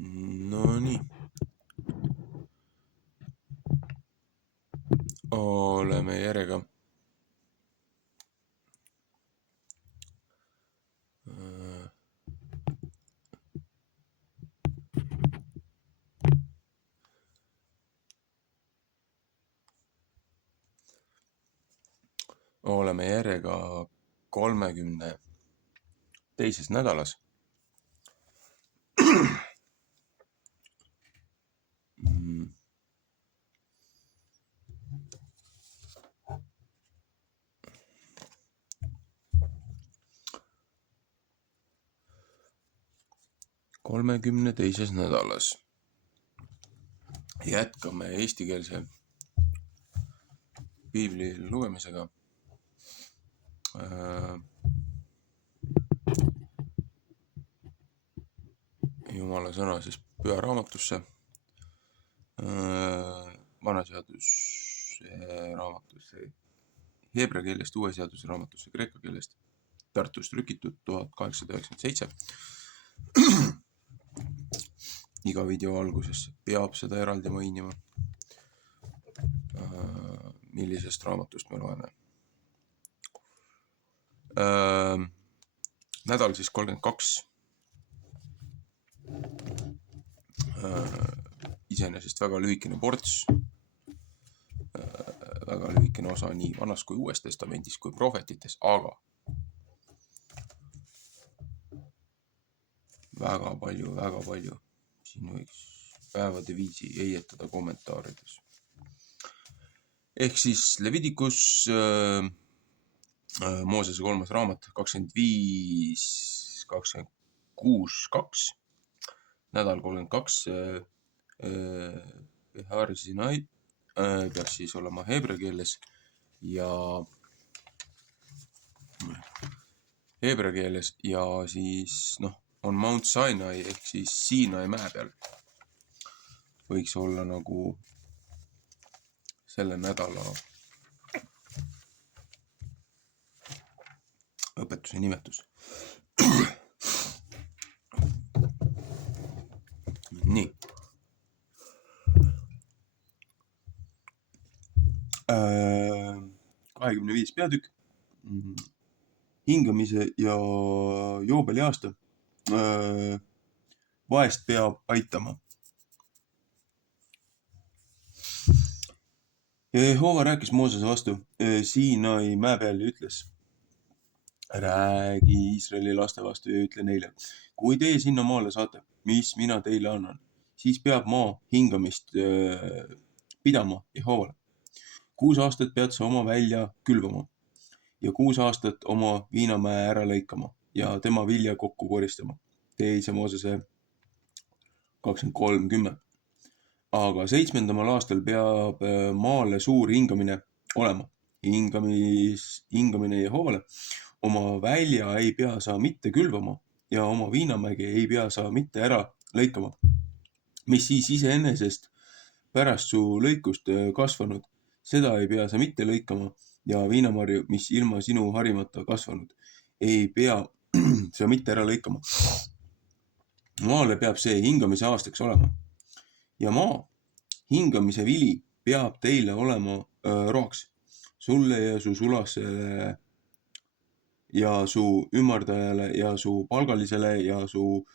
No nii, oleme järjega oleme järjega 32. nädalas. 32. nädalas jätkame eestikeelse piibli lugemisega. Jumala sõna siis püha raamatusse, vana seaduse raamatusse heebrea keelest, uue seaduse raamatusse kreeka keelest, Tartus trükitud 1897. Iga video alguses peab seda eraldi mainima, millisest raamatust me loeme. Nädal siis 32. Iseenesest väga lühikene ports, väga lühikene osa nii vanas kui uues testamendis kui prohvetites, aga väga palju. Siin võiks päevade viisi heietada kommentaarides. Ehk siis Leviticus, Moosese 3. raamat 25, 26, 2, nädal 32, Behar Sinai peaks siis olema heebrea keeles ja siis on Mount Sinai ehk siis Siinai mäe peal. Võiks olla nagu selle nädala õpetuse nimetus. Nii. 25 peatükk. Hingamise ja joobeli aasta. Vaest peab aitama. Ja Jehova rääkis Moosese vastu Siinai mäe peal ja ütles: räägi Iisraeli laste vastu ja ütle neile: kui teie sinna maale saate, mis mina teile annan, siis peab maa hingamist pidama Jehovale. 6 aastat pead sa oma välja külvama ja 6 aastat oma viinamäe ära lõikama ja tema vilja kokku koristama. 2. Moosese 23:10. Aga 7. aastal peab maale suur hingamine olema. Hingamine Jehovale. Oma välja ei pea sa mitte külvama ja oma viinamäge ei pea sa mitte ära lõikama, mis siis iseenesest pärast su lõikust kasvanud, seda ei pea sa mitte lõikama ja viinamarju, mis ilma sinu harimata kasvanud, ei pea sa mitte ära lõikama. Maale peab see hingamise aastaks olema. Ja maa hingamise vili peab teile olema roaks, sulle ja su sulasele ja su ümardajale ja su palgalisele ja su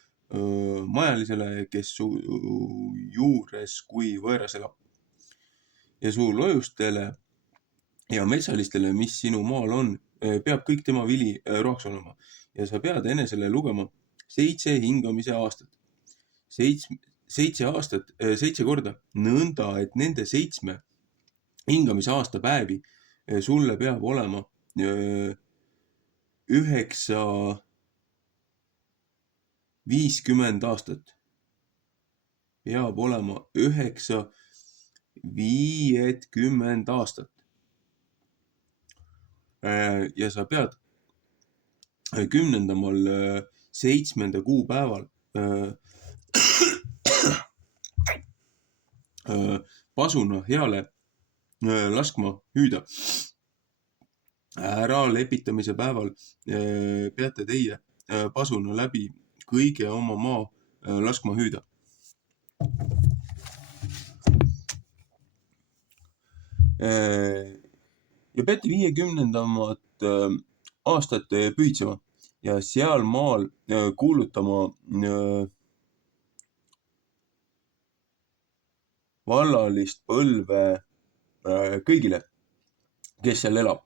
majalisele, kes su juures kui võõras elab. Ja su lojustele ja metsalistele, mis sinu maal on, peab kõik tema vili roaks olema. Ja sa pead enesele lugema 7 hingamise aastat. 7 aastat, 7 korda, nõnda, et nende 7 hingamise aasta päevi sulle peab olema 950 aastat. Peab olema 950 aastat. Ja sa pead 10. 7. kuupäeval pasuna heale laskma hüüda. Ära lepitamise päeval peate teie pasuna läbi kõige oma maa laskma hüüda. Ja peate 50. Aastat pühitsema ja sealmaal kuulutama vallalist põlve kõigile, kes seal elab.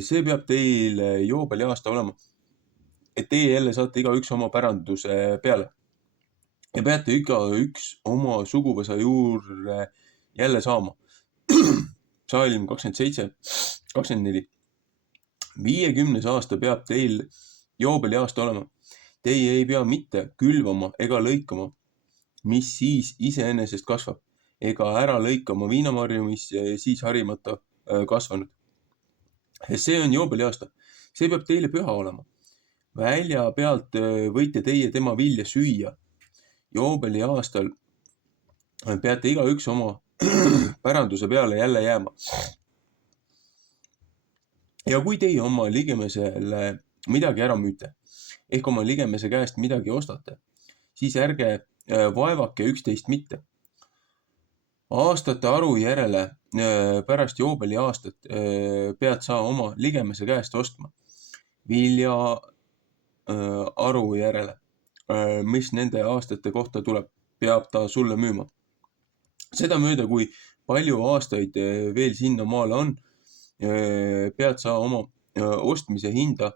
See peab teile joobeliaasta olema, et teie jälle saate igaüks oma päranduse peale. Ja peate igaüks oma suguvõsa juurde jälle saama. Psalm 27, 24. 50. aasta peab teil joobeliaasta olema. Teie ei pea mitte külvama ega lõikama, mis siis iseenesest kasvab, ega ära lõikama viinamarju, mis siis harimata kasvanud. See on joobeliaasta. See peab teile püha olema. Välja pealt võite teie tema vilja süüa. Joobeliaastal peate igaüks oma päranduse peale jälle jääma. Ja kui teie oma ligemesele midagi ära müüte, ehk oma ligemese käest midagi ostate, siis ärge vaevake üksteist mitte. Aastate aru järele pärast joobeli aastat pead sa oma ligemese käest ostma. Vilja aru järele, mis nende aastate kohta tuleb, peab ta sulle müüma. Seda mööda, kui palju aastaid veel sinna maale on, pead sa oma ostmise hinda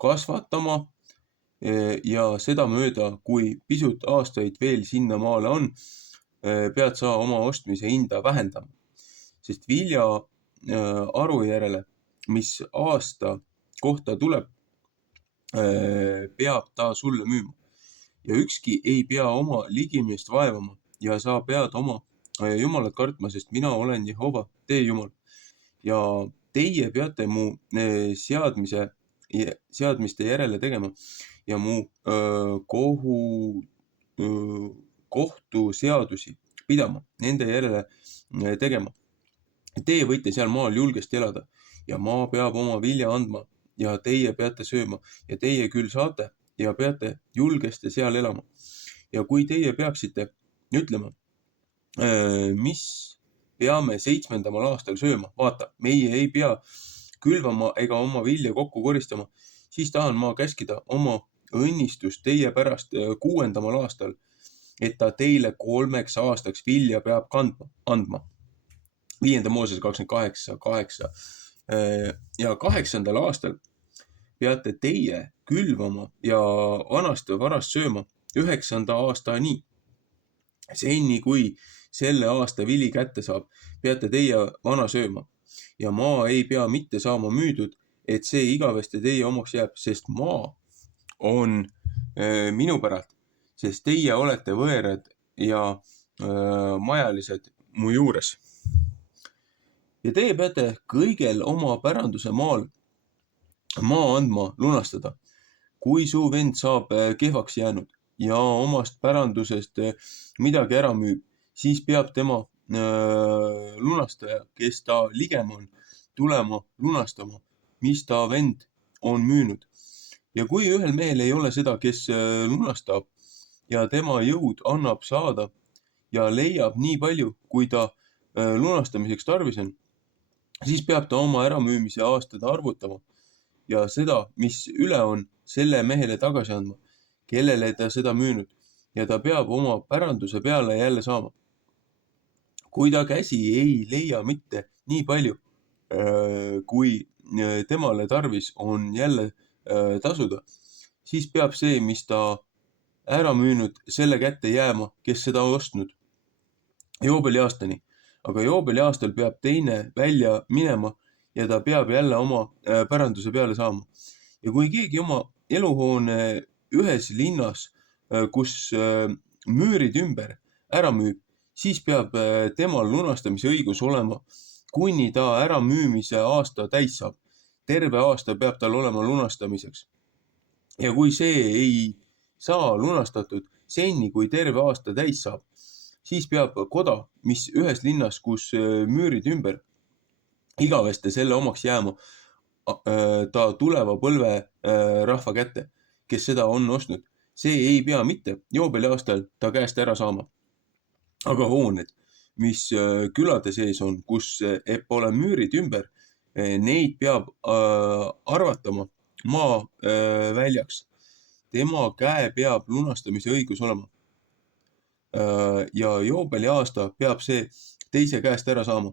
kasvatama ja seda mööda, kui pisut aastaid veel sinna maale on, pead sa oma ostmise hinda vähendama. Sest vilja aru järele, mis aasta kohta tuleb, peab ta sulle müüma. Ja ükski ei pea oma ligimest vaevama ja sa pead oma Jumalat kartma, sest mina olen Jehova, teie Jumal. Ja teie peate mu seadmiste järele tegema ja mu kohtuseadusi pidama, nende järele tegema. Teie võite seal maal julgesti elada ja maa peab oma vilja andma ja teie peate sööma ja teie küll saate ja peate julgesti seal elama. Ja kui teie peaksite ütlema, mis peame 7. aastal sööma, vaata, meie ei pea külvama ega oma vilja kokku koristama, siis tahan ma käskida oma õnnistust teie pärast 6. aastal, et ta teile 3 aastaks vilja peab andma. 5. Mooses 28:8. Ja 8. aastal peate teie külvama ja vanast varast sööma 9. aastani. Seni, kui selle aasta vili kätte saab, peate teie vana sööma ja maa ei pea mitte saama müüdud, et see igavesti teie omaks jääb, sest maa on minu päralt, sest teie olete võõrad ja majalised mu juures. Ja teie peate kõigel oma päranduse maal maa andma lunastada. Kui su vend saab kehvaks jäänud ja omast pärandusest midagi ära müüb, siis peab tema lunastaja, kes ta ligem on, tulema lunastama, mis ta vend on müünud. Ja kui ühel mehel ei ole seda, kes lunastab ja tema jõud annab saada ja leiab nii palju, kui ta lunastamiseks tarvis on, siis peab ta oma äramüümise aastad arvutama ja seda, mis üle on, selle mehele tagasi andma, kellele ta seda müünud ja ta peab oma päranduse peale jälle saama. Kui ta käsi ei leia mitte nii palju, kui temale tarvis on jälle tasuda, siis peab see, mis ta ära müünud, selle kätte jääma, kes seda ostnud. Joobeliaastani. Aga joobeliaastal peab teine välja minema ja ta peab jälle oma päranduse peale saama. Ja kui keegi oma eluhoone ühes linnas, kus müürid ümber ära müüb, siis peab temal lunastamise õigus olema, kuni ta äramüümise aasta täis saab. Terve aasta peab tal olema lunastamiseks. Ja kui see ei saa lunastatud seni, kui terve aasta täis saab, siis peab koda, mis ühes linnas, kus müürid ümber, igavesti selle omaks jääma ta tuleva põlve rahva kätte, kes seda on ostnud. see ei pea mitte joobeliaastal ta käest ära saama. Aga hooned, mis külade sees on, kus pole müürid ümber, neid peab arvatama maa väljaks. Tema käe peab lunastamise õigus olema. Ja joobeliaasta peab see teise käest ära saama.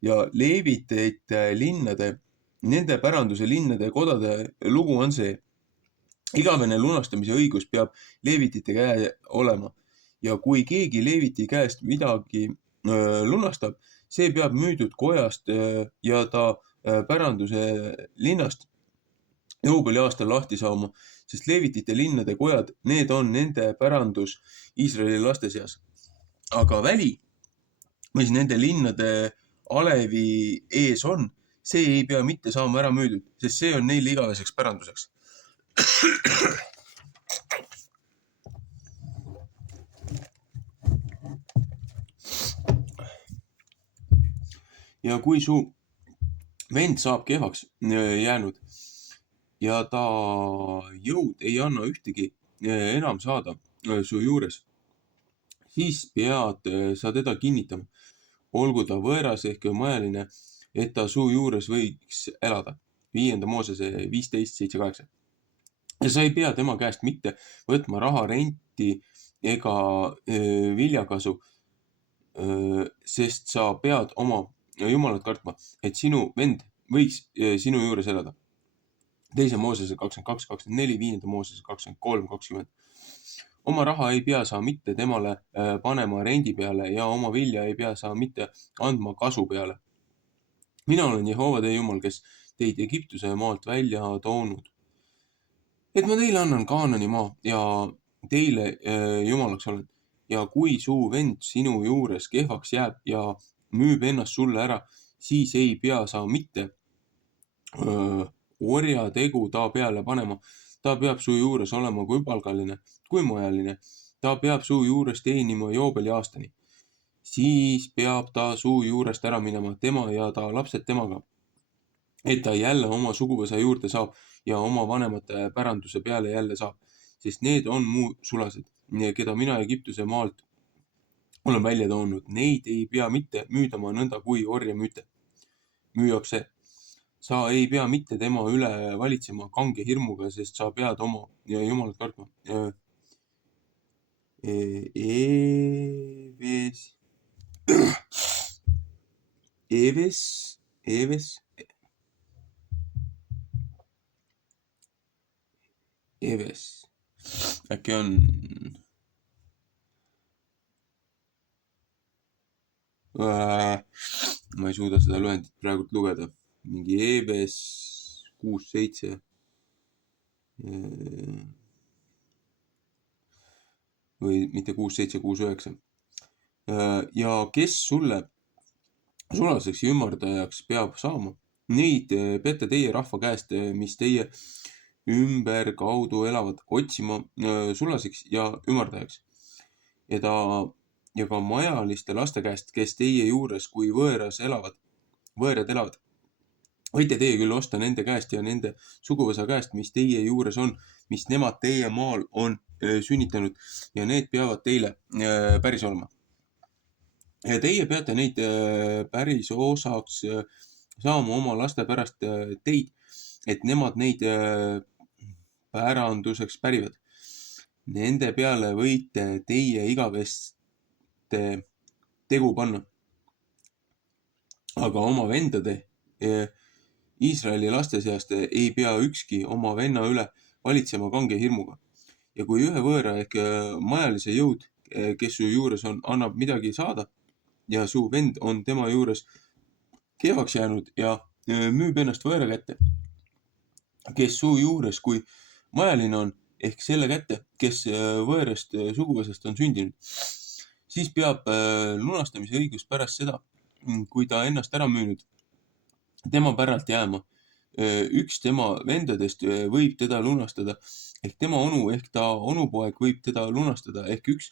Ja leeviteite linnade, nende päranduse linnade ja kodade lugu on see. Igavene lunastamise õigus peab leevitite käe olema. Ja kui keegi leeviti käest midagi lunastab, see peab müüdud kojast ja ta päranduse linnast joobeliaastal lahti saama, sest leevitite linnade kojad, need on nende pärandus Iisraeli laste seas. Aga väli, mis nende linnade alevi ees on, see ei pea mitte saama ära müüdud, sest see on neile igaveseks päranduseks. Ja kui su vend saab kehvaks jäänud ja ta jõud ei anna ühtegi enam saada su juures, siis pead sa teda kinnitama, olgu ta võõras ehk majaline, et ta su juures võiks elada. 5. Moosese 15:7-8. Ja sa ei pea tema käest mitte võtma raha, renti ega viljakasu, sest sa pead oma Jumalat kartma, et sinu vend võiks sinu juures elada. 2. Moosese 22:24, 5. Moosese 23:20. Oma raha ei pea sa mitte temale panema rendi peale ja oma vilja ei pea sa mitte andma kasu peale. Mina olen Jehova teie Jumal, kes teid Egiptuse maalt välja toonud. Et ma teile annan Kaanani maa ja teile Jumalaks olen. Ja kui su vend sinu juures kehvaks jääb ja müüb ennast sulle ära, siis ei pea sa mitte orjategu ta peale panema. Ta peab su juures olema kui palgaline, kui majaline. Ta peab su juures teenima joobeliaastani. Siis peab ta su juurest ära minema, tema ja ta lapsed temaga, et ta jälle oma suguvõsa juurde saab ja oma vanemate päranduse peale jälle saab, sest need on mu sulased, keda mina Egiptuse maalt olen välja toonud. Neid ei pea mitte müüdama nõnda kui orjamüüte müüakse. Sa ei pea mitte tema üle valitsema kange hirmuga, sest sa pead oma Jumalat kartma. Eves. Äkki on... ma ei suuda seda lühendit praegult lugeda. Mingi Eves 6-7. Või mitte 6-7, 6-9. Ja kes sulle sulaseks ja ümardajaks peab saama, neid peate teie rahva käest, mis teie ümber kaudu elavad, otsima sulaseks ja ümardajaks. Ja ka majaliste laste käest, kes teie juures kui võõrad elavad. Võite teie küll osta nende käest ja nende suguvõsa käest, mis teie juures on, mis nemad teie maal on sünnitanud ja need peavad teile päris olema. Ja teie peate neid päris osaks saama oma laste pärast teid, et nemad neid päranduseks pärivad. Nende peale võite teie igaveste tegu panna. Aga oma vendade Iisraeli laste seast ei pea ükski oma venna üle valitsema kange hirmuga. Ja kui ühe võõra ehk majalise jõud, kes su juures on, annab midagi saada ja su vend on tema juures kehvaks jäänud ja müüb ennast võõra kätte, kes su juures kui majaline on, ehk selle kätte, kes võõrast suguvõsast on sündinud, siis peab lunastamise õigus pärast seda, kui ta ennast ära müünud, tema päralt jääma. Üks tema vendadest võib teda lunastada, ehk tema onu ehk ta onupoeg võib teda lunastada, ehk üks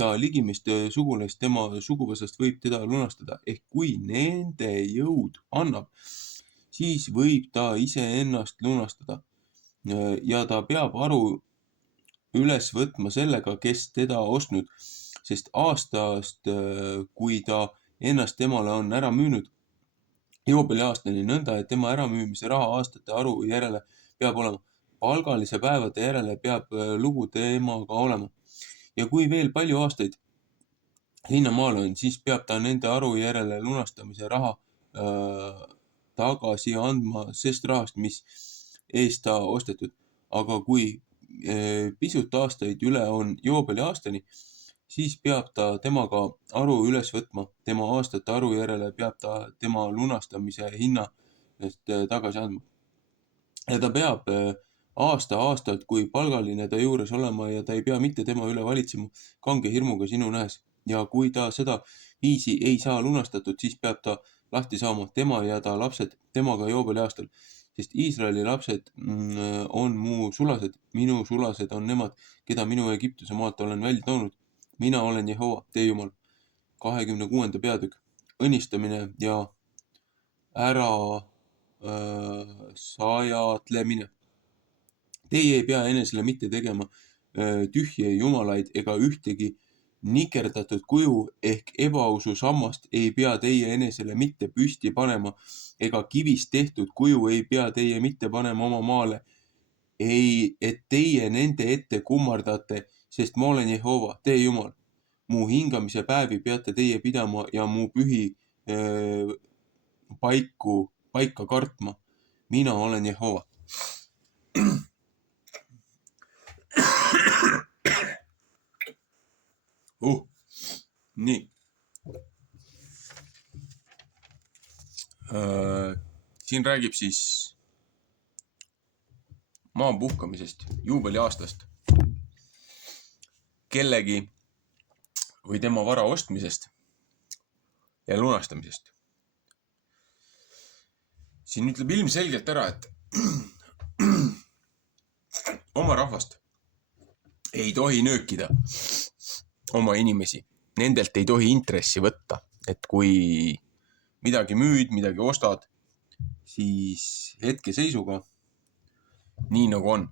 ta ligimist sugulast tema suguvõsast võib teda lunastada, ehk kui nende jõud annab, siis võib ta iseennast lunastada. Ja ta peab aru üles võtma sellega, kes teda ostnud, sest aastast, kui ta ennast temale on ära müünud, juubeliaastani nõnda, et tema äramüümise raha aastate arvu järele peab olema. Palgalise päevade järele peab lugu temaga olema. Ja kui veel palju aastaid sinnamaal on, siis peab ta nende arvu järele lunastamise raha tagasi andma sest rahast, mis eest ta ostetud. Aga kui pisut aastaid üle on juubeliaastani, siis peab ta temaga aru üles võtma. Tema aastate arvu järele peab ta tema lunastamise hinna tagasi andma. Ja ta peab aastalt, kui palgaline ta juures olema ja ta ei pea mitte tema üle valitsema kange hirmuga sinu nähes. Ja kui ta seda viisi ei saa lunastatud, siis peab ta lahti saama tema ja ta lapsed temaga juubeliaastal. Sest Iisraeli lapsed on mu sulased, minu sulased on nemad, keda minu Egiptuse maalt olen välja toonud. Mina olen Jehova, teie Jumal. 26. peatükk. Õnnistamine ja ära sajatlemine. Teie ei pea enesele mitte tegema tühje jumalaid ega ühtegi nikerdatud kuju ehk ebausu sammast ei pea teie enesele mitte püsti panema ega kivist tehtud kuju ei pea teie mitte panema oma maale. Ei, et teie nende ette kummardate, sest ma olen Jehova, teie Jumal. Mu hingamise päevi peate teie pidama ja mu pühi paika kartma. Mina olen Jehova. Nii. Siin räägib siis maa puhkamisest, juubeliaastast, kellegi või tema vara ostmisest ja lunastamisest. Siin ütleb ilmselgelt ära, et oma rahvast ei tohi nöökida, oma inimesi. Nendelt ei tohi intressi võtta, et kui midagi müüd, midagi ostad, siis hetkeseisuga nii nagu on.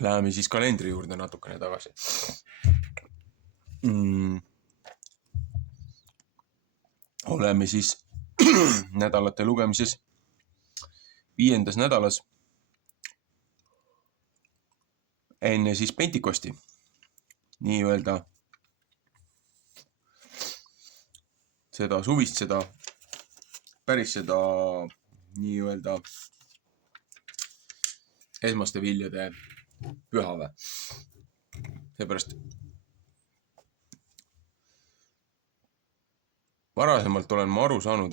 Läheme siis kalendri juurde natukene tagasi. Oleme siis nädalate lugemises 5. nädalas enne siis Pentikosti, nii-öelda seda suvist, seda päris seda nii-öelda esmaste viljade pühave. Seepärast varasemalt olen ma aru saanud,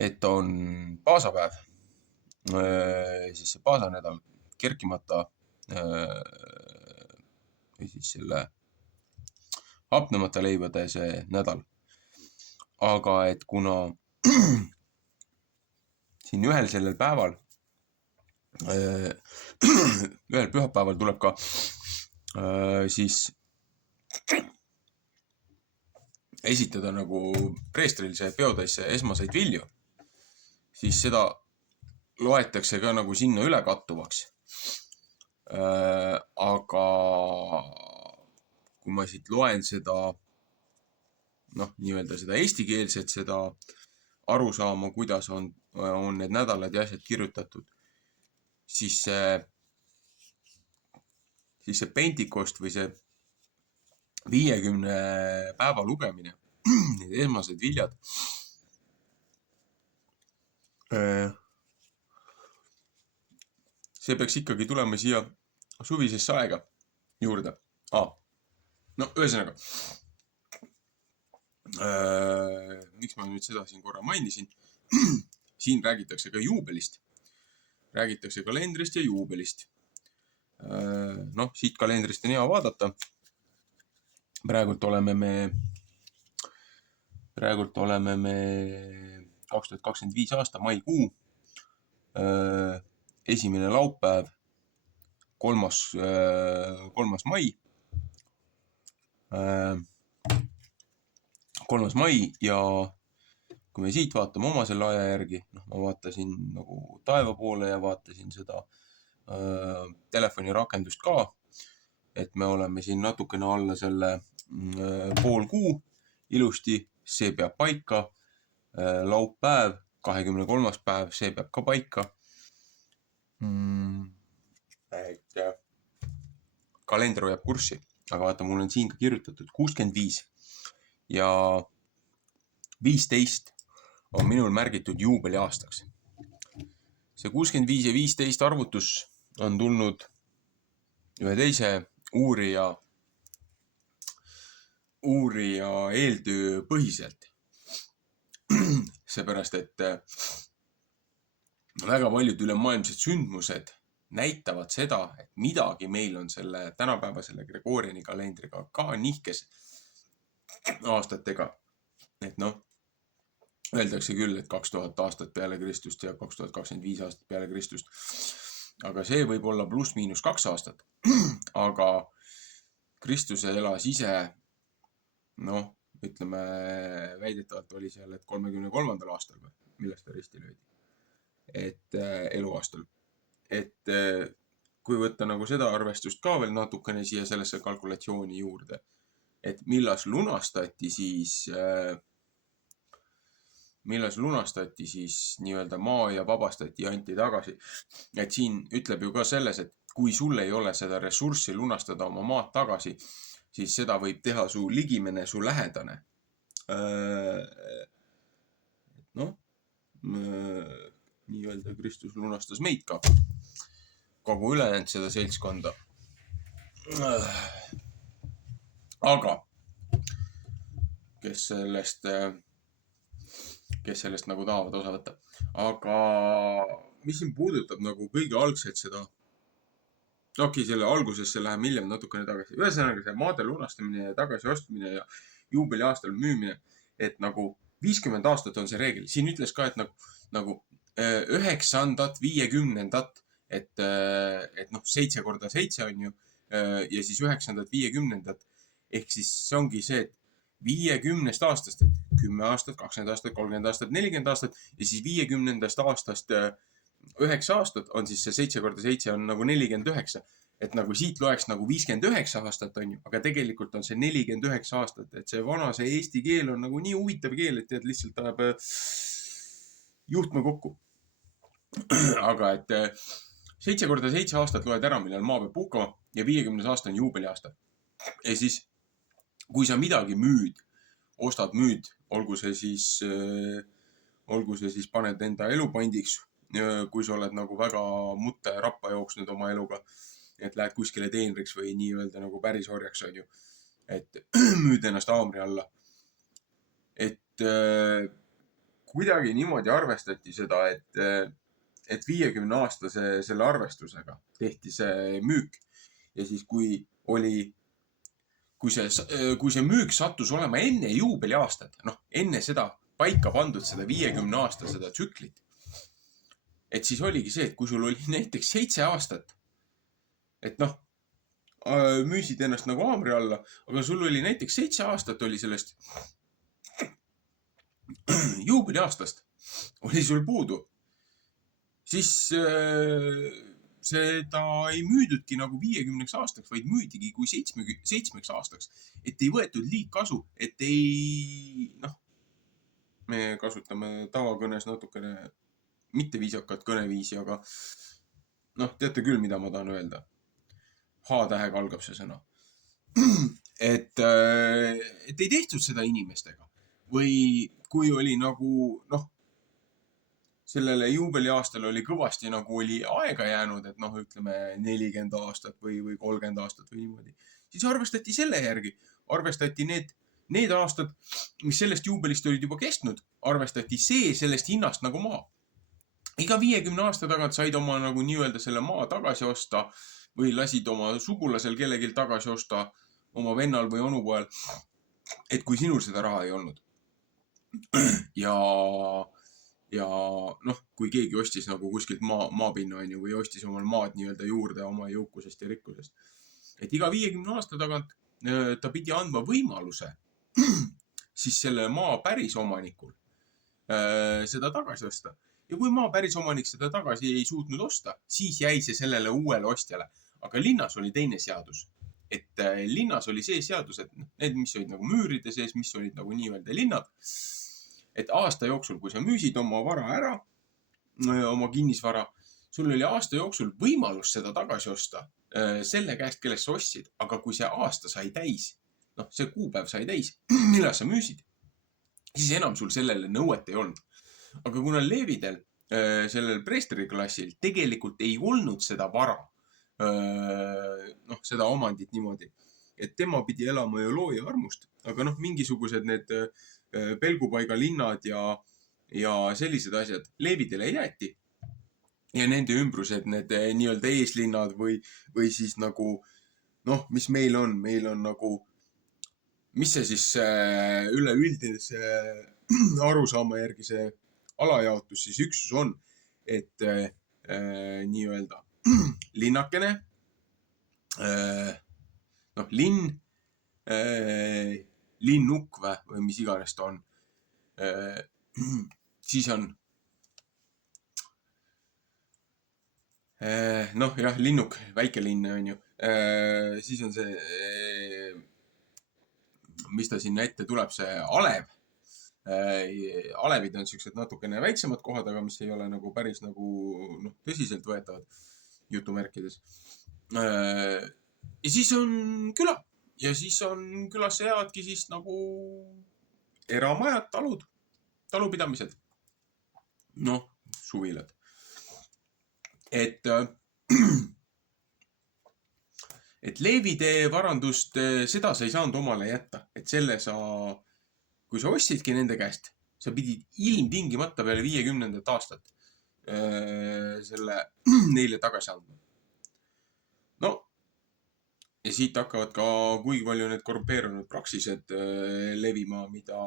et on paasapäev, siis see paasanädal kerkimata või siis selle hapnemata leibade see nädal. Aga et kuna siin ühel sellel päeval, ühel pühapäeval tuleb ka siis esitada nagu preestril see peotäis esmaseid vilju, siis seda loetakse ka nagu sinna üle kattuvaks. Aga kui ma siit loen seda, nii-öelda seda eestikeelset, seda arusaama, kuidas on need nädalad ja asjad kirjutatud, siis see Pentikost või see 50 päeva lugemine, need esmased viljad, see peaks ikkagi tulema siia suvisesse aega juurde. Ühesõnaga, miks ma nüüd seda siin korra mainisin? Siin räägitakse ka juubelist. Räägitakse kalendrist ja juubelist. Siit kalendrist on hea vaadata. Praegult oleme me 2025 aasta maikuu, esimene laupäev, 3. mai. 3. mai ja kui me siit vaatame oma selle aja järgi, noh, ma vaatasin nagu taeva poole ja vaatasin seda telefonirakendust ka, et me oleme siin natukene alla selle pool kuu ilusti, see peab paika, laupäev, 23. päev, see peab ka paika. Et kalender hoiab kurssi, aga vaata, mul on siin ka kirjutatud 65 ja 15 on minul märgitud juubeliaastaks. See 65 ja 15 arvutus on tulnud ühe teise uurija eeltöö põhiselt. Seepärast, et väga paljud ülemaailmsed sündmused näitavad seda, et midagi meil on selle tänapäeva selle Gregoriani kalendriga ka nihkes aastatega. Et noh, öeldakse küll, et 2000 aastat peale Kristust ja 2025 aastat peale Kristust. Aga see võib olla pluss-miinus 2 aastat. Aga Kristuse elas ise, noh, ütleme, väidetavalt oli seal, et 33. aastal, millest ta risti löödi. Et eluaastal. Et kui võtta nagu seda arvestust ka veel natukene siia sellesse kalkulatsiooni juurde, et millas lunastati siis nii-öelda maa ja vabastati ja anti tagasi. Et siin ütleb ju ka selles, et kui sul ei ole seda ressurssi lunastada oma maad tagasi, siis seda võib teha su ligimene, su lähedane. Noh, nii-öelda Kristus lunastas meid ka, kogu ülejäänud seda seltskonda. Aga kes sellest nagu tahavad osa võtta. Aga mis siin puudutab nagu kõige algselt seda, selle algusesse läheme hiljem natukene tagasi. Ühesõnaga see maade lunastamine ja tagasi ostmine ja juubeliaastal müümine, et nagu 50 aastat on see reegel. Siin ütles ka, et nagu 9. 50. Et noh, 7 korda 7 on ju, ja siis 9. 50. Ehk siis see ongi see, et 50 aastast, et 10 aastat, 20 aastat, 30 aastat, 40 aastat ja siis 50 aastast 9 aastat on siis see 7 korda 7 on nagu 49. Et nagu siit loeks nagu 59 aastat on ju, aga tegelikult on see 49 aastat, et see vana, see eesti keel on nagu nii huvitav keel, et tead lihtsalt tahab juhtme kokku. Aga et 7 korda 7 aastat loed ära, millal maa peab puhkama ja 50 aasta on juubeliaasta. Ja siis, kui sa midagi müüd, ostad, müüd, olgu see siis paned enda elupandiks, kui sa oled nagu väga mutte rappa jooksnud oma eluga, et lähed kuskile teenriks või nii-öelda nagu päris orjaks on ju, et müüd ennast haamri alla. Et kuidagi niimoodi arvestati seda, et 50 aastase selle arvestusega tehti see müük ja siis kui see müük sattus olema enne juubeliaastat, noh, enne seda paika pandud seda 50 aasta seda tsüklit, et siis oligi see, et kui sul oli näiteks 7 aastat, et noh, müüsid ennast nagu haamri alla, aga sul oli näiteks 7 aastat oli sellest juubeliaastast oli sul puudu, siis seda ei müüdudki nagu 50 aastaks, vaid müüdigi kui 7 aastaks, et ei võetud liigkasu, et ei, noh, me kasutame tavakõnes natukene mitteviisakat kõneviisi, aga noh, teate küll, mida ma tahan öelda. H-tähega algab see sõna. Et ei tehtud seda inimestega või kui oli nagu, noh, sellele juubeliaastal oli kõvasti nagu oli aega jäänud, et noh, ütleme 40 aastat või 30 aastat või niimoodi, siis arvestati selle järgi. Arvestati need aastad, mis sellest juubelist olid juba kestnud, arvestati see sellest hinnast nagu maa. Iga 50 aasta tagant said oma nagu nii-öelda selle maa tagasi osta või lasid oma sugulasel kellelgi tagasi osta, oma vennal või onupoel, et kui sinul seda raha ei olnud. Ja noh, kui keegi ostis nagu kuskilt maapinna on ju, või ostis omal maad nii-öelda juurde oma jõukusest ja rikkusest. Et iga 50 aasta tagant ta pidi andma võimaluse siis selle maa päris omanikul seda tagasi osta. Ja kui maapärisomanik seda tagasi ei suutnud osta, siis jäi see sellele uuele ostjale. Aga linnas oli teine seadus. Et linnas oli see seadus, et need, mis olid nagu müüride sees, mis olid nagu nii-öelda linnad. Et aasta jooksul, kui sa müüsid oma vara ära, oma kinnisvara, sul oli aasta jooksul võimalus seda tagasi osta selle käest, kellest sa ostsid. Aga kui see aasta sai täis, see kuupäev sai täis, millal sa müüsid, siis enam sul sellele nõuet ei olnud. Aga kuna Leevidel, sellel Presteri klassil, tegelikult ei olnud seda vara, seda omandit niimoodi, et tema pidi elama ju looja armust, aga mingisugused need Pelgupaiga linnad ja sellised asjad Leevidele jäeti. Ja nende ümbrused, need nii-öelda eeslinnad või siis nagu, mis meil on nagu, mis see siis üleüldise arusaama järgi see alajaotus siis üksus on, et nii-öelda linnakene, linn, linnuk või mis iganes ta on. Siis on, linnuk, väike linn on ju. Siis on see, mis ta sinna ette tuleb, see alev. Alevid on sellised natukene väiksemad kohad, aga mis ei ole nagu päris nagu tõsiselt võetavad jutumärkides. Ja siis on küla. Ja siis on külasse jäävadki siis nagu eramajad, talupidamised. Suvilad. Et Leevitee varandust, seda sa ei saanud omale jätta. Et selle kui sa ostsidki nende käest, sa pidid ilmtingimata peale 50. aastat selle neile tagasi andma. Ja siit hakkavad ka kuigi palju need korrumpeerunud praksised levima, mida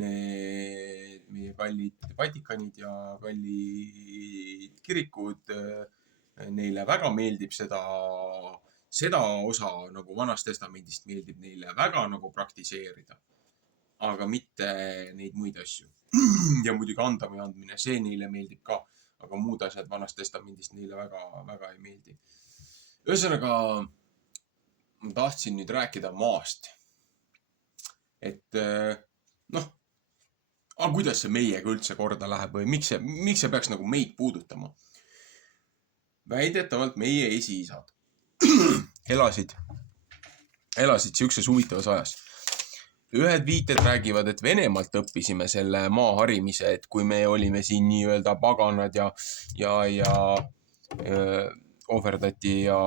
need meie kallid Vatikanid ja kallid kirikud, neile väga meeldib seda osa nagu Vanast Testamendist meeldib neile väga nagu praktiseerida, aga mitte neid muid asju. Ja muidugi andami andmine, see neile meeldib ka, aga muud asjad Vanast Testamendist neile väga, väga ei meeldi. Ühesõnaga, ma tahtsin nüüd rääkida maast. Et kuidas see meiega üldse korda läheb või miks see peaks nagu meid puudutama? Väidetavalt meie esiisad elasid siukses huvitavas ajas. Ühed viited räägivad, et Venemaalt õppisime selle maa harimise, et kui me olime siin nii-öelda paganad ja ohverdati ja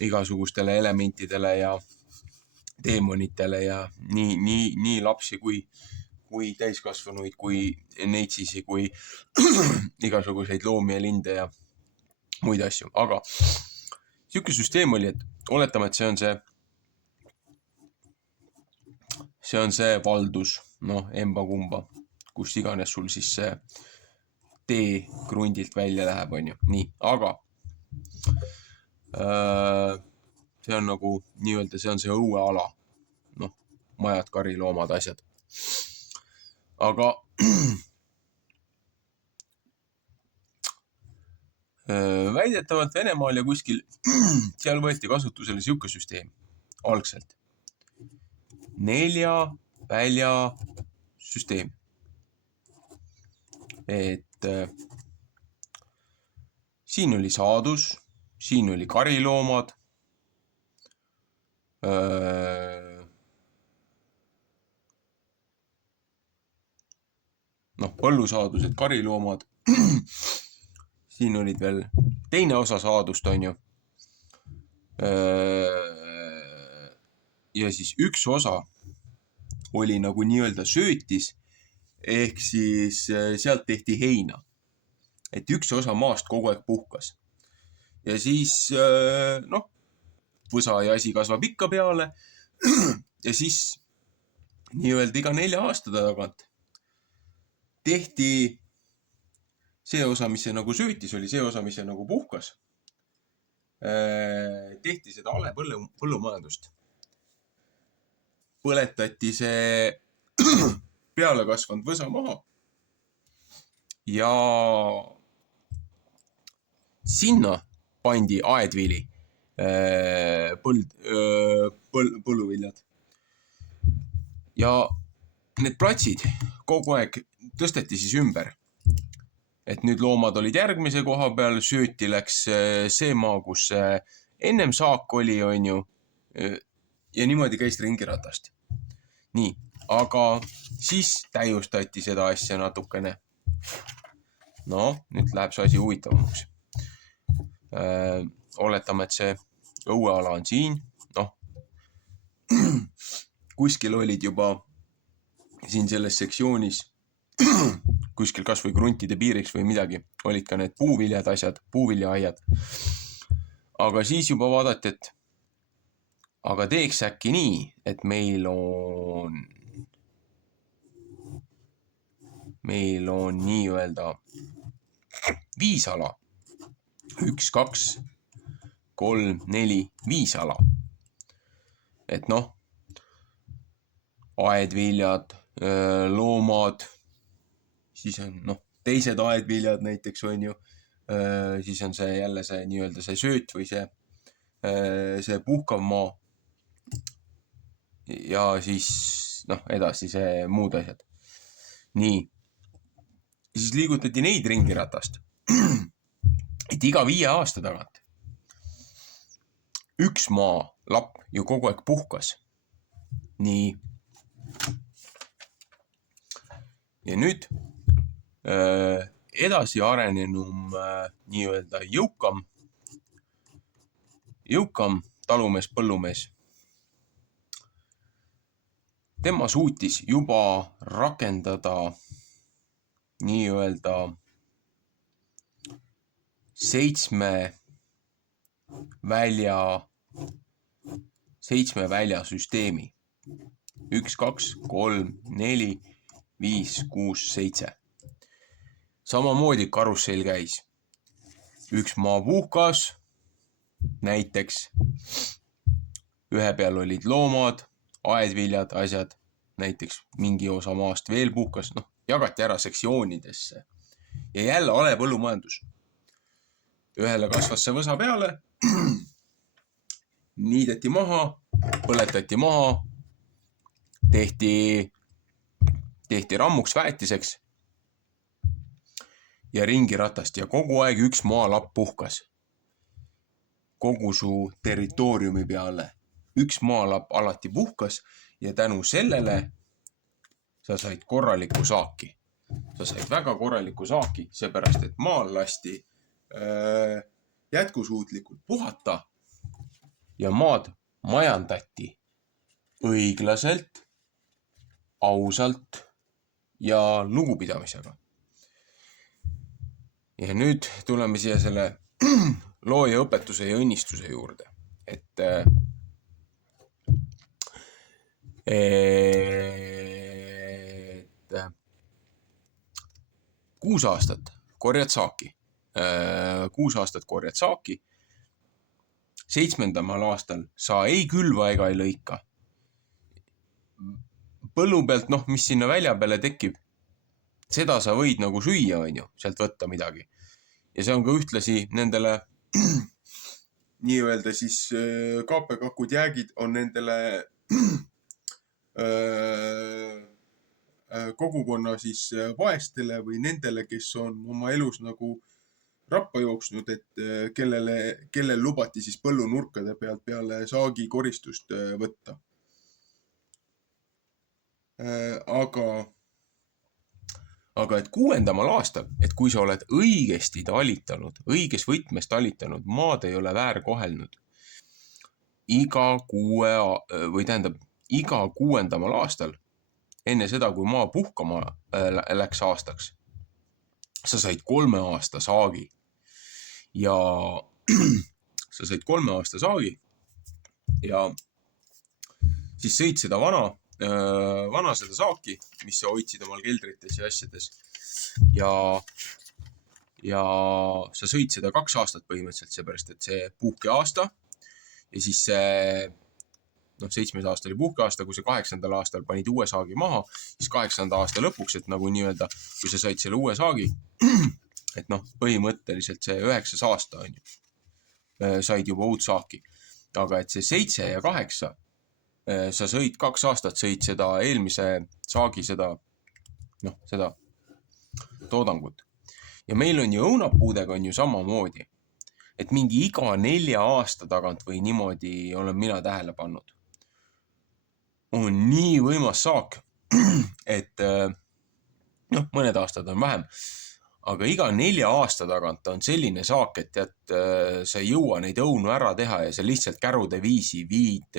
igasugustele elementidele ja teemonitele ja nii lapsi kui täiskasvanuid, kui neitsisi, kui igasuguseid loomi ja linde ja muid asju. Aga siuke süsteem oli, et oletame, et see on see valdus, emba-kumba, kus iganes sul siis see tee krundilt välja läheb, on ju. Nii, aga see on nagu nii-öelda, see on see õueala. Majad, kariloomad, asjad. Aga väidetavalt Venemaal ja kuskil seal võeti kasutusele siuke süsteem algselt. 4 välja süsteem. Et siin oli saadus, siin oli kariloomad, põllusaadused, kariloomad. Siin olid veel teine osa saadust, on ju. Ja siis üks osa oli nagu nii-öelda söötis, ehk siis sealt tehti heina. Et üks osa maast kogu aeg puhkas. Ja siis, võsa ja asi kasvab ikka peale. Ja siis nii-öelda iga 4 aasta tagant tehti see osa, mis see nagu söötis, oli see osa, mis see nagu puhkas. Tehti seda alepõllumajandust. põletati see peale kasvanud võsa maha ja sinna pandi aedvili, põlluviljad. Ja need platsid kogu aeg tõsteti siis ümber. Et nüüd loomad olid järgmise koha peal, sööti läks see maa, kus ennem saak oli, on ju, ja niimoodi käis ringiratast. Nii, aga siis täiustati seda asja natukene. No, nüüd läheb see asi huvitavamaks. Oletame, et see õueala on siin, noh, kuskil olid juba siin selles sektsioonis, kuskil kas või kruntide piiriks või midagi, olid ka need puuviljad asjad, puuviljaaiad. Aga siis juba vaadati, et aga teeks äkki nii, et meil on nii-öelda 5 ala. 1, 2, 3, 4, 5 ala. Et noh, aedviljad, loomad, siis on noh, teised aedviljad näiteks on ju, siis on see jälle see nii-öelda see sööt või see puhkav maa ja siis noh, edasi see muud asjad. Nii, siis liigutati neid ringiratast, et iga 5 aasta tagant üks maalapp ju kogu aeg puhkas. Nii. Ja nüüd edasi arenenum nii-öelda jõukam talumees, põllumees. Tema suutis juba rakendada nii-öelda 7 välja süsteemi. 1, 2, 3, 4, 5, 6, 7. Samamoodi karussell käis. Üks maa puhkas, näiteks ühe peal olid loomad, aedviljad, asjad, näiteks mingi osa maast veel puhkas, noh, jagati ära sektsioonidesse. Ja jälle ale põllumajandus. Ühele kasvas see võsa peale, niideti maha, põletati maha, tehti rammuks väetiseks ja ringiratast ja kogu aeg üks maalapp puhkas. Kogu su territooriumi peale. Üks maalapp alati puhkas ja tänu sellele sa said korralikku saaki. Sa said väga korralikku saaki, seepärast et maal lasti jätkusuutlikult puhata ja maad majandati õiglaselt, ausalt ja lugupidamisega. Ja nüüd tuleme siia selle looja õpetuse ja õnnistuse juurde, et 6 aastat korjad saaki. 6 aastat korjad saaki. 7. aastal sa ei külva ega ei lõika. Põllu pealt, noh, mis sinna välja peale tekib, seda sa võid nagu süüa, on ju, sealt võtta midagi. Ja see on ka ühtlasi nendele nii-öelda siis kaapekakud jäägid on nendele kogukonna siis vaestele või nendele, kes on oma elus nagu rappa jooksnud, et kellel lubati siis põllunurkade pealt peale saagi koristust võtta. Aga et 6. aastal, et kui sa oled õigesti talitanud, õiges võtmes talitanud, maad ei ole väärkohelnud, iga 6. aastal, enne seda, kui maa puhkama läks aastaks, sa said 3 aasta saagi. Ja sa said 3 aasta saagi ja siis sõid seda vana seda saaki, mis sa hoidsid omal keldrites ja asjades. Ja sa sõid seda 2 aastat põhimõtteliselt, seepärast, et see puhke aasta ja siis 7. aasta oli puhkeaasta, kui sa 8. aastal panid uue saagi maha, siis 8. aasta lõpuks, et nagu nii-öelda, kui sa said selle uue saagi, et põhimõtteliselt see 9. aasta on ju, said juba uut saaki. Aga et see 7 ja 8, sa sõid 2 aastat, sõid seda eelmise saagi seda toodangut. Ja meil on ju õunapuudega on ju samamoodi, et mingi iga 4 aasta tagant või niimoodi olen mina tähele pannud. On nii võimas saak, et mõned aastad on vähem, aga iga 4 aasta tagant on selline saak, et sa ei jõua neid õunu ära teha ja sa lihtsalt kärude viisi viid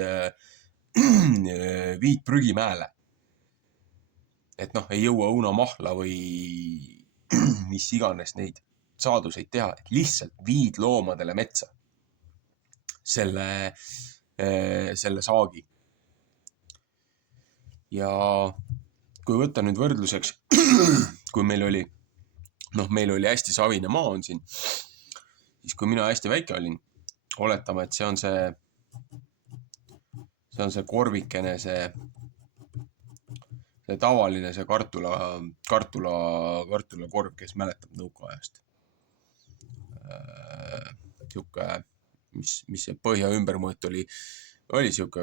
prügimäele. Et ei jõua õunamahla või mis iganes neid saaduseid teha, et lihtsalt viid loomadele metsa selle saagi. Ja kui võtta nüüd võrdluseks, kui meil oli hästi savine maa on siin, siis kui mina hästi väike olin, oletame, et see on see korvikene, see tavaline, see kartulakorv, kes mäletab nõukaajast. Siuke, mis see põhja ümbermõõt oli siuke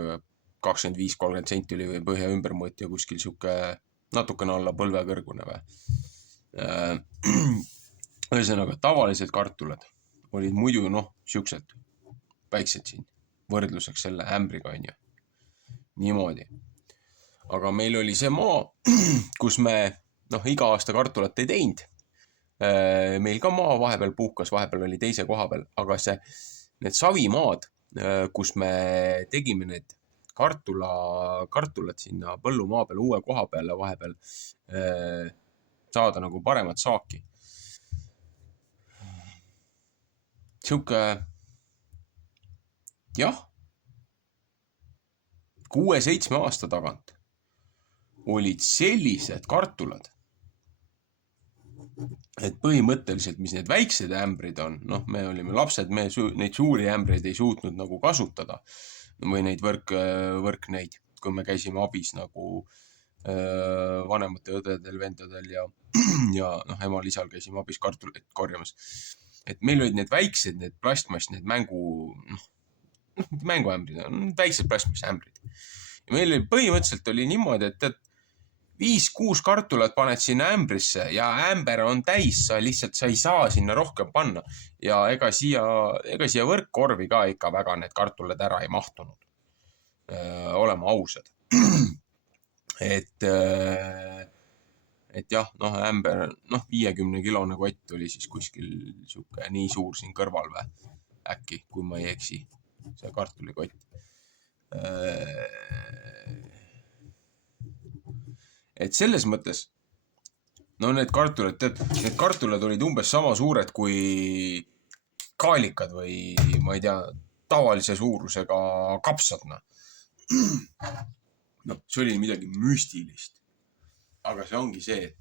25-30 senti oli põhja ümbermõõt ja kuskil siuke natukene alla põlve kõrgune või. Ühesõnaga, tavalised kartulad olid muidu siuksed väiksed siin võrdluseks selle ämbriga on ju. Niimoodi. Aga meil oli see maa, kus me iga aasta kartulat ei teinud. Meil ka maa vahepeal puhkas, vahepeal oli teise koha peal, aga need savimaad, kus me tegime need kartulad sinna põllumaa peal uue koha peale vahepeal saada nagu paremat saaki. Siuke, jah, 6-7 aasta tagant olid sellised kartulad, et põhimõtteliselt, mis need väiksed ämbrid on, me olime lapsed, me neid suuri ämbreid ei suutnud nagu kasutada või neid võrkneid, kui me käisime abis nagu vanemate õdedel, vendadel ja emal-isal käisime abis kartulit korjamas. Et meil olid need väiksed, need plastmass, need mänguämbrid, väiksed plastmassämbrid. Ja meil põhimõtteliselt oli niimoodi, et 5-6 kartulat paned sinna ämbrisse ja ämber on täis, sa ei saa sinna rohkem panna. Ja ega siia võrkkorvi ka ikka väga need kartulad ära ei mahtunud. Olema ausad. Et jah, ämber, 50-kilone kott oli siis kuskil siuke nii suur siin kõrval või äkki, kui ma ei eksi, see kartulikott. Et selles mõttes, need kartulad olid umbes sama suured kui kaalikad või ma ei tea, tavalise suurusega kapsad. See oli midagi müstilist. Aga see ongi see, et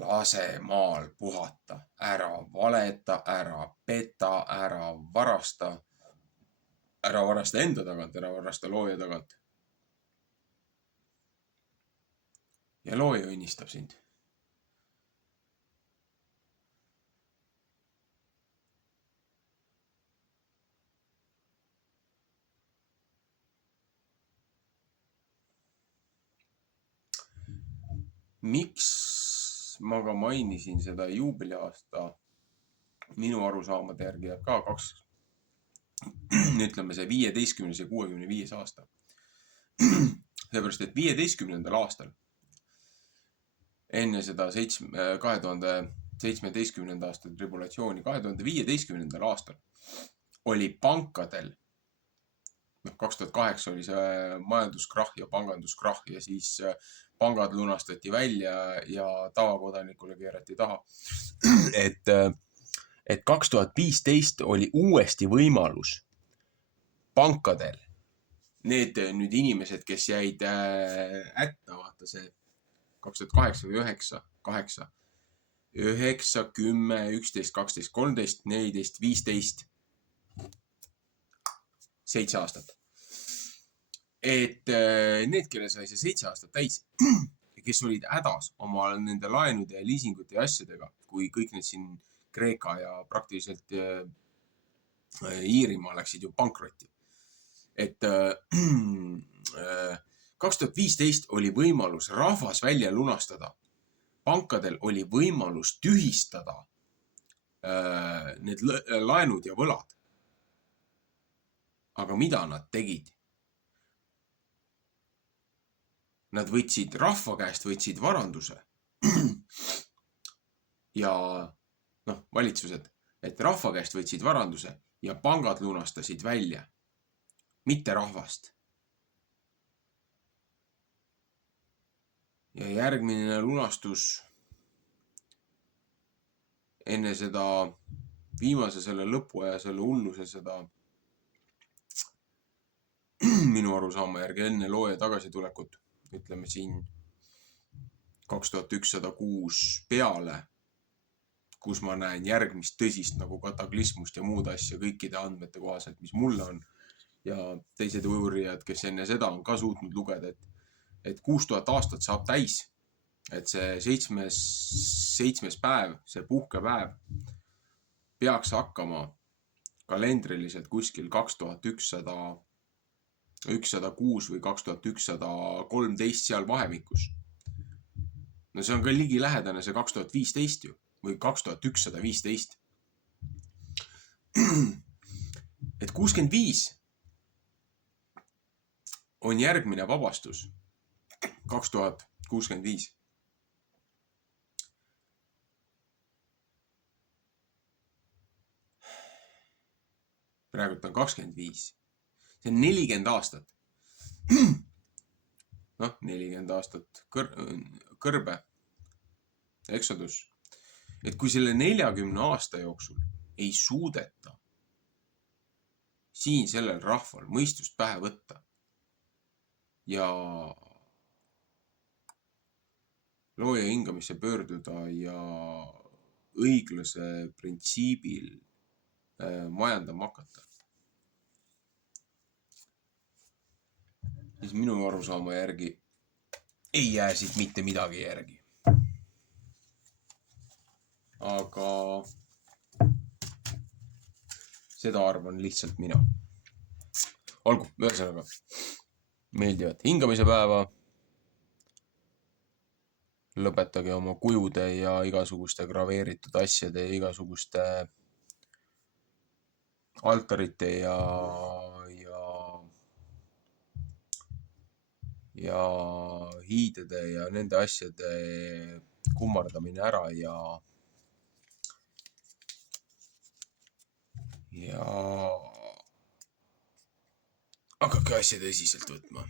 lase maal puhata, ära valeta, ära peta, ära varasta enda tagant, ära varasta looja tagant. Ja looja õnnistab sind. Miks ma ka mainisin seda juubeliaasta, minu arusaamade järgi jääb ka ütleme see 15. ja 65. aasta. Seepärast, et 15. aastal enne seda 2017. aasta tribulatsiooni, 2015. aastal oli pankadel, 2008 oli see majanduskrahh ja panganduskrahh ja siis pangad lunastati välja ja tavakodanikule keerati taha. Et 2015 oli uuesti võimalus pankadel. Need nüüd inimesed, kes jäid ätta, vaata see 2008 või 9, 10, 11, 12, 13, 14, 15, 7 aastat. et need, kelle sai see 7 aastat täis, kes olid hädas oma nende laenude ja liisingute ja asjadega, kui kõik need siin Kreeka ja praktiliselt Iirimaa läksid ju pankrotti. Et 2015 oli võimalus rahvas välja lunastada. Pankadel oli võimalus tühistada need laenud ja võlad. Aga mida nad tegid? Nad võtsid rahva käest, võtsid varanduse ja valitsused, et rahva käest võtsid varanduse ja pangad lunastasid välja, mitte rahvast. Ja järgmine lunastus enne seda viimase selle lõpuaja, selle hulluse seda minu arusaama järgi enne looja tagasitulekut, ütleme siin 2106 peale, kus ma näen järgmist tõsist nagu kataklysmust ja muud asja kõikide andmete kohaselt, mis mulle on ja teised uurijad, kes enne seda on ka suutnud lugeda, et 6000 aastat saab täis, et see 7. päev, see puhkepäev peaks hakkama kalendriliselt kuskil 2106 või 2113 seal vahemikus. No see on ka ligi lähedane see 2015 ju, või 2115. Et 65 on järgmine vabastus, 2065. Praegult on 25. See on 40 aastat. 40 aastat kõrbe, eksodus. Et kui selle 40 aasta jooksul ei suudeta siin sellel rahval mõistust pähe võtta ja looja hingamisse pöörduda ja õiglase printsiibil majandama hakata, siis minu arusaama järgi ei jää siit mitte midagi järgi. Aga seda arvan lihtsalt mina. Olgu, ühesõnaga meeldivat hingamise päeva. Lõpetage oma kujude ja igasuguste graveeritud asjade ja igasuguste altarite ja hiidede ja nende asjade kummardamine ära ja hakake asja tõsiselt võtma.